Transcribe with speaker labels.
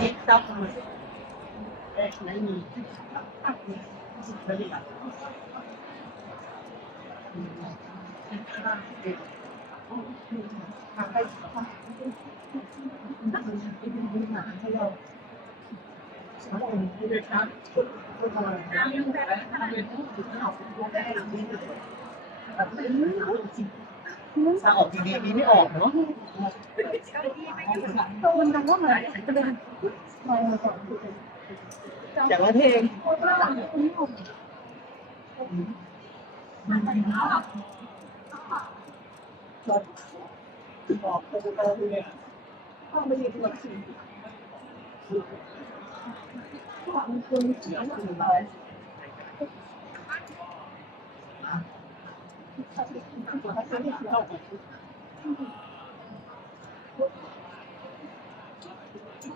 Speaker 1: จิ๊กต๊อกเอ๊ะไหนมีถ้าออกทีวีมีไม่ออกเนาะ
Speaker 2: มันดังว่าเหมือนจะเป็น
Speaker 1: จากว่าเพลงบอกไปดูไปเนี่ย
Speaker 2: ห้องไม่ดีตัวจริงมันคือเสียงอะไร
Speaker 1: เ